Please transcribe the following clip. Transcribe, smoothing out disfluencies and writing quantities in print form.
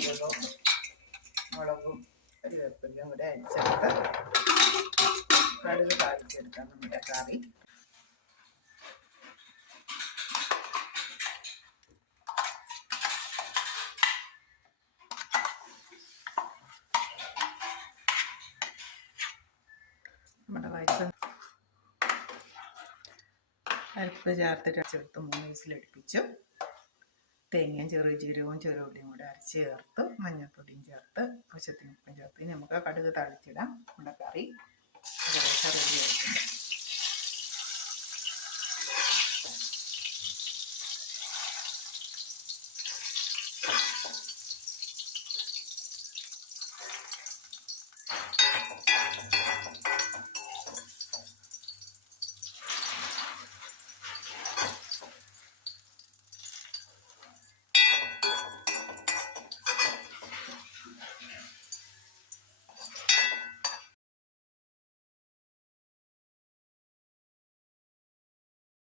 ജീരകവും മുളകും കരിവേപ്പിലയും കൂടെ അരിച്ചെടുത്ത് കടുക് താളിച്ചെടുക്കാം നമ്മുടെ കറി. നമ്മുടെ അരപ്പ് ചേർത്തിട്ട് അരച്ചെടുത്ത് 3 വിസിലടുപ്പിച്ചു. തേങ്ങയും ചെറിയ ജീരകവും ചെറുള്ളിയും കൂടെ അരച്ച് ചേർത്ത് മഞ്ഞൾപ്പൊടിയും ചേർത്ത് ആവശ്യത്തിന് ഉപ്പും ചേർത്ത് നമുക്ക് കടുക് താളിച്ചിടാം. നമ്മുടെ കറി ഏകദേശം റെഡി ആയിട്ടുണ്ട്.